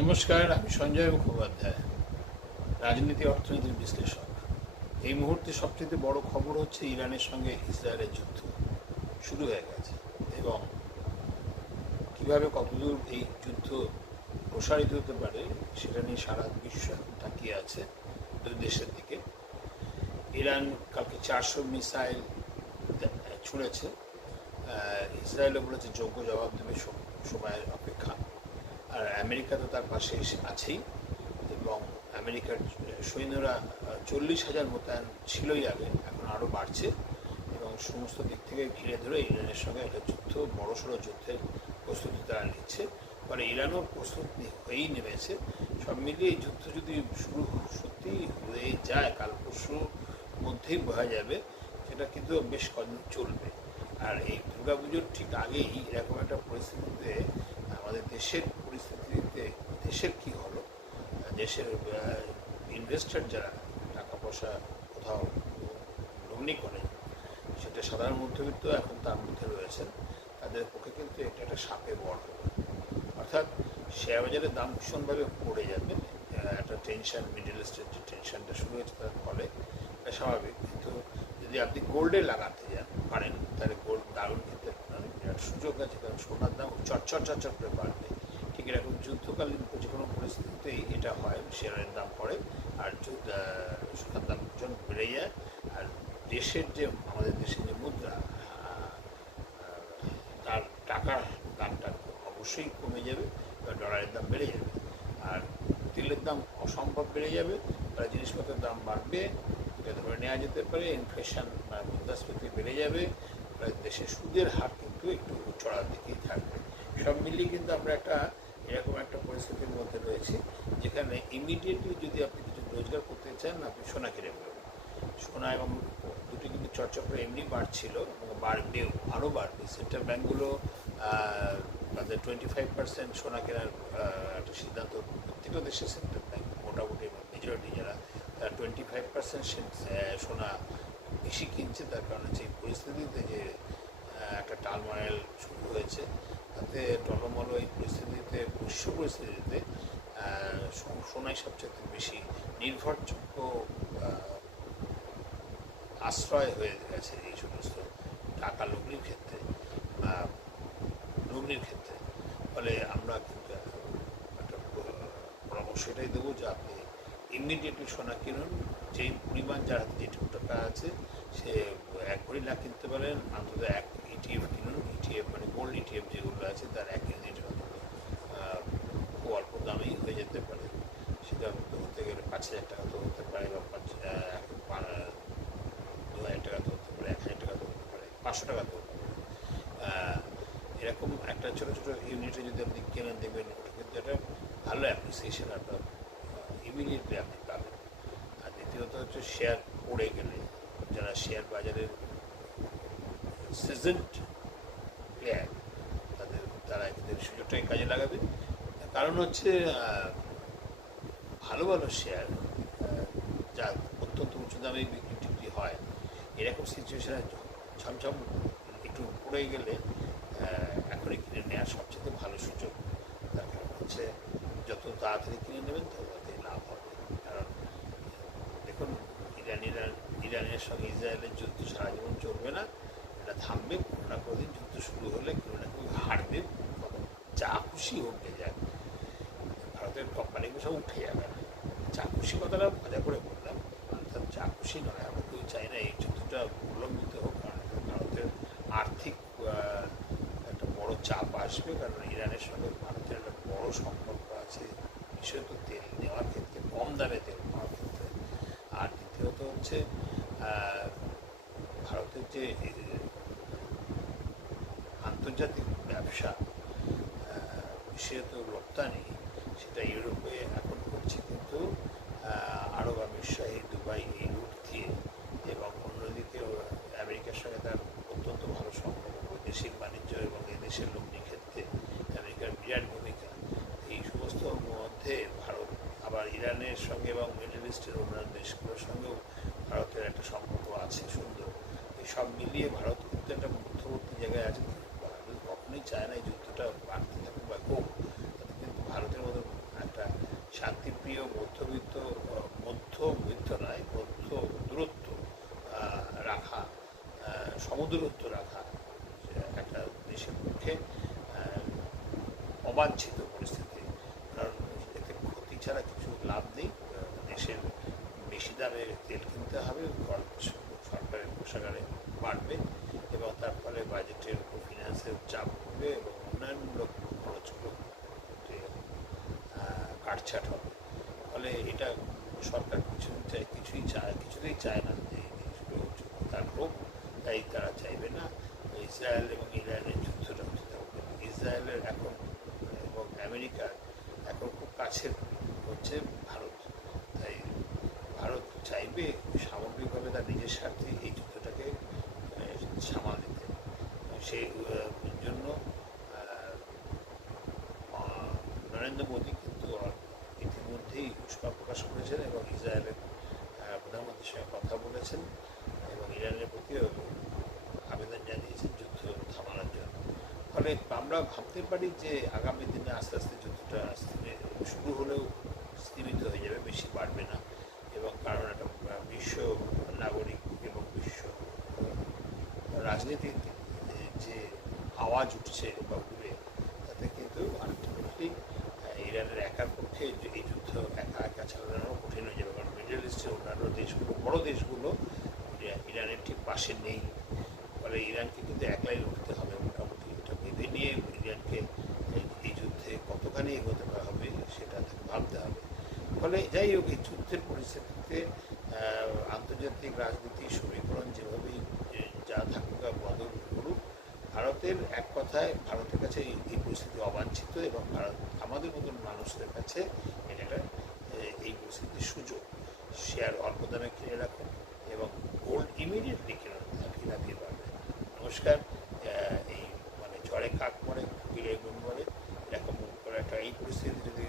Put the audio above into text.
নমস্কার, আমি সঞ্জয় মুখোপাধ্যায়, রাজনীতি অর্থনীতির বিশ্লেষক। এই মুহূর্তে সবচেয়ে বড় খবর হচ্ছে ইরানের সঙ্গে ইসরায়েলের যুদ্ধ শুরু হয়ে গেছে এবং কিভাবে কতদূর এই যুদ্ধ প্রসারিত হতে পারে সেটা নিয়ে সারা বিশ্ব এখন তাকিয়ে আছে দুই দেশের দিকে। ইরান কালকে 400 মিসাইল ছুঁড়েছে। ইসরায়েলও বলেছে যোগ্য জবাব দেবে, সময়ের অপেক্ষা। আর আমেরিকা তো তার পাশে আছেই এবং আমেরিকার সৈন্যরা 40,000 মোতায়েন ছিলই আগে, এখন আরও বাড়ছে এবং সমস্ত দিক থেকে ঘিরে ধরে ইরানের সঙ্গে একটা যুদ্ধ, বড়সড় যুদ্ধের প্রস্তুতি তারা নিচ্ছে। ফলে ইরানও প্রস্তুত হয়েই নেমেছে। সব মিলিয়ে এই যুদ্ধ যদি শুরু সত্যি হয়ে যায়, কাল পরশুর মধ্যেই বোঝা যাবে, সেটা কিন্তু বেশ কদিন চলবে। আর এই দুর্গাপুজোর ঠিক আগেই এরকম একটা পরিস্থিতিতে আমাদের দেশের পরিস্থিতিতে দেশের কী হলো, দেশের ইনভেস্টর যারা টাকা পয়সা কোথাও লগ্নি করেন, সেটা সাধারণ মধ্যবিত্ত এখন তার মধ্যে রয়েছেন, তাদের পক্ষে কিন্তু এটা একটা সাপে বড় হবে। অর্থাৎ শেয়ার বাজারের দাম ভীষণভাবে পড়ে যাবে। একটা টেনশন, মিডল ইস্টের যে টেনশনটা শুরু হয়েছে তার ফলে এটা স্বাভাবিক। কিন্তু যদি আপনি গোল্ডে লাগাতে পারেন তাহলে গোল্ড দারুণ কিন্তু বিরাট সুযোগ আছে, কারণ সোনার দাম চট করে বাড়বে। ঠিক এরকম যুদ্ধকালীন যে কোনো পরিস্থিতিতেই এটা হয়, শেয়ারের দাম পড়ে আর সোনার দাম ভীষণ বেড়ে যায়। আর দেশের যে আমাদের দেশের যে মুদ্রা, তার টাকার দামটা অবশ্যই কমে যাবে, ডলারের দাম বেড়ে যাবে। আর তেলের দাম অসম্ভব বেড়ে যাবে, তার জিনিসপত্রের দাম বাড়বে, এটা ধরে নেওয়া যেতে পারে। ইনফ্লেশন বা মুদ্রাস্ফীতি বেড়ে যাবে, দেশের সুদের হার কিন্তু একটু চড়ার দিকেই থাকবে। সব মিলিয়ে কিন্তু আমরা এরকম একটা পরিস্থিতির মধ্যে রয়েছি, যেখানে ইমিডিয়েটলি যদি আপনি কিছু রোজগার করতে চান, আপনি সোনা কিনে ফেলুন। সোনা এবং দুটি কিন্তু চর্চা করে এমনি বাড়ছিল এবং বাড়বেও, আরও বাড়বে। সেন্ট্রাল ব্যাঙ্কগুলো তাদের 25% সোনা কেনার একটা সিদ্ধান্ত, প্রত্যেকটা দেশের সেন্ট্রাল ব্যাঙ্ক মোটামুটি মেজরিটি যারা, তারা 25% সোনা বেশি কিনছে। তার কারণ হচ্ছে এই পরিস্থিতিতে যে একটা টালমায়াল শুরু হয়েছে, তাতে টলমল এই পরিস্থিতিতে, বিশ্ব পরিস্থিতিতে সোনাই সবচেয়ে বেশি নির্ভরযোগ্য আশ্রয় হয়ে গেছে এই সমস্ত টাকা লগ্নির ক্ষেত্রে, ফলে আমরা কিন্তু একটা পরামর্শ এটাই দেবো যে আপনি ইমিডিয়েটলি সোনা কিনুন। যেই পরিমাণ যার হাতে যেটুকু টাকা আছে, সে 1 ভরি না কিনতে পারেন, অন্তত 1 ইটিএফ কিনুন। ইটিএফ মানে গোল্ড ইটিএফ যেগুলো আছে, তার 1 ইউনিট খুব অল্প দামেই হয়ে যেতে পারে। সেটা হতে গেলে 5,000 টাকা তো হতে পারে, বা 2,000 টাকা তো হতে পারে, 1,000 টাকা তো হতে পারে, 500 টাকা তো হতে পারে। এরকম একটা ছোটো ছোটো ইউনিটে যদি আপনি কেনেন, দেখবেন ওটা কিন্তু একটা ভালো অ্যাপ্রিসিয়েশন আপনার ইমিডিয়েটলি আপনি পাবেন। আর দ্বিতীয়ত হচ্ছে শেয়ার পড়ে গেলে, যারা শেয়ার বাজারের সিজনড প্লেয়ার, তারা এদের সুযোগটাই কাজে লাগাবে। কারণ হচ্ছে ভালো ভালো শেয়ার যা অত্যন্ত উঁচু দামে বিক্রি হয়, এরকম সিচুয়েশনে ঝমঝম একটু পড়ে গেলে এখনই কিনে নেওয়ার সবচেয়ে ভালো সুযোগ। তার কারণ হচ্ছে যত তাড়াতাড়ি কিনে নেবেন তত তাড়াতাড়ি লাভ হবে। কারণ দেখুন, ইরানের সঙ্গে ইসরায়েলের যুদ্ধ সারা জীবন চলবে না, এটা থামবে। কোনো না কোনো দিন যুদ্ধ শুরু হলে কেউ না কেউ হারবে, যা খুশি হোক যায়। ভারতের কোম্পানিগুলো সব উঠে যাবে না। যা খুশি কথাটা মজা করে বললাম, অর্থাৎ যা খুশি নয়। আমরা কেউ চাই না এই যুদ্ধটা উল্লঙ্ঘিত হোক, কারণ ভারতের আর্থিক একটা বড় চাপ আসবে। কারণ ইরানের সঙ্গে ভারতের একটা বড় সম্পর্ক আছে, বিশেষত তেল নেওয়ার ক্ষেত্রে, কম দামে তেল নেওয়ার ক্ষেত্রে। আর দ্বিতীয়ত হচ্ছে ভারতের যে আন্তর্জাতিক ব্যবসা, বিশেষত রপ্তানি, সেটা ইউরোপে এখন করছে, কিন্তু আরব আমির শাহী, দুবাই, এই রুট দিয়ে। এবং অন্যদিকে আমেরিকার সঙ্গে তার অত্যন্ত ভালো সম্পর্ক, বৈদেশিক বাণিজ্য এবং এই দেশের লগ্নির ক্ষেত্রে আমেরিকার বিরাট ভূমিকা। এই সমস্ত মধ্যে ভারত আবার ইরানের সঙ্গে এবং মিডল ইস্টের অন্যান্য দেশগুলোর সঙ্গেও ভারতের একটা সম্পর্ক আছে সুন্দর। এই সব মিলিয়ে ভারত কিন্তু একটা মধ্যবর্তী জায়গায় আছে। কখনোই চায় না এই যুদ্ধটা বাড়তে থাকুক বা হোক, তাতে কিন্তু ভারতের মতো একটা যুদ্ধ রাখা একটা দেশের পক্ষে অবাঞ্ছিত পরিস্থিতি, কারণ এতে ক্ষতি ছাড়া কিছু লাভ নেই। দেশের বেশি দামে তেল কিনতে হবে, সরকারের কোষাগারে বাড়বে এবং তার ফলে বাজেটের উপর ফিনান্সের চাপ পড়বে এবং উন্নয়নমূলক খরচগুলো কাটছাট হবে। ফলে এটা সরকার কিছুতেই চায় না যে এই জিনিসগুলো তার হোক, তাই তারা চাইবে না ইসরায়েল এবং ইরানের যুদ্ধটা হতে থাকবে। ইসরায়েলের এখন এবং আমেরিকার এখন খুব কাছের হচ্ছে ভারত, তাই ভারত চাইবে সামগ্রিকভাবে তার নিজের স্বার্থে এই যুদ্ধটাকে সামাল দিতে। সেই জন্য নরেন্দ্র মোদী কিন্তু ইতিমধ্যেই উষ্মা প্রকাশ করেছেন এবং ইসরায়েলের প্রধানমন্ত্রীর সঙ্গে কথা বলেছেন এবং ইরানের প্রতিও আবেদন জানিয়েছেন যুদ্ধ থামানোর জন্য। ফলে আমরা ভাবতে পারি যে আগামী দিনে আস্তে আস্তে যুদ্ধটা শুরু হলেও স্থিমিত হয়ে যাবে, বেশি বাড়বে না। এবং কারণ একটা বিশ্ব নাগরিক এবং বিশ্ব রাজনীতির যে আওয়াজ উঠছে বা উঠবে, তাতে কিন্তু আলটিমেটলি ইরানের একার পক্ষে এই যুদ্ধ একা একা চালানো কঠিন হয়ে যাবে, কারণ মিডল ইস্টের অন্যান্য দেশগুলো, বড় দেশগুলো ইরানের ঠিক পাশে নেই। ফলে ইরানকে কিন্তু একলাই লড়তে হবে মোটামুটি। এটা ভেবে নিয়ে ইরানকে এই যুদ্ধে কতখানি এগোতে হবে সেটা ভাবতে হবে। ফলে যাই হোক, এই যুদ্ধের পরিস্থিতিতে আন্তর্জাতিক রাজনীতির সমীকরণ যেভাবেই যা থাকুক বদল করুক, ভারতের এক কথায় ভারতের কাছে এই পরিস্থিতি অবাঞ্ছিত এবং ভারত আমাদের মতন মানুষদের কাছে এটা এই পরিস্থিতির সুযোগ। শেয়ার অল্প দামে কিনে রাখুন এবং গোল্ড ইমিডিয়েটলি লাফিয়ে পারবে। নমস্কার। এই ঝড়ে কাক মরে, গিলে গুণ মরে, এরকম করে একটা এই পরিস্থিতি যদি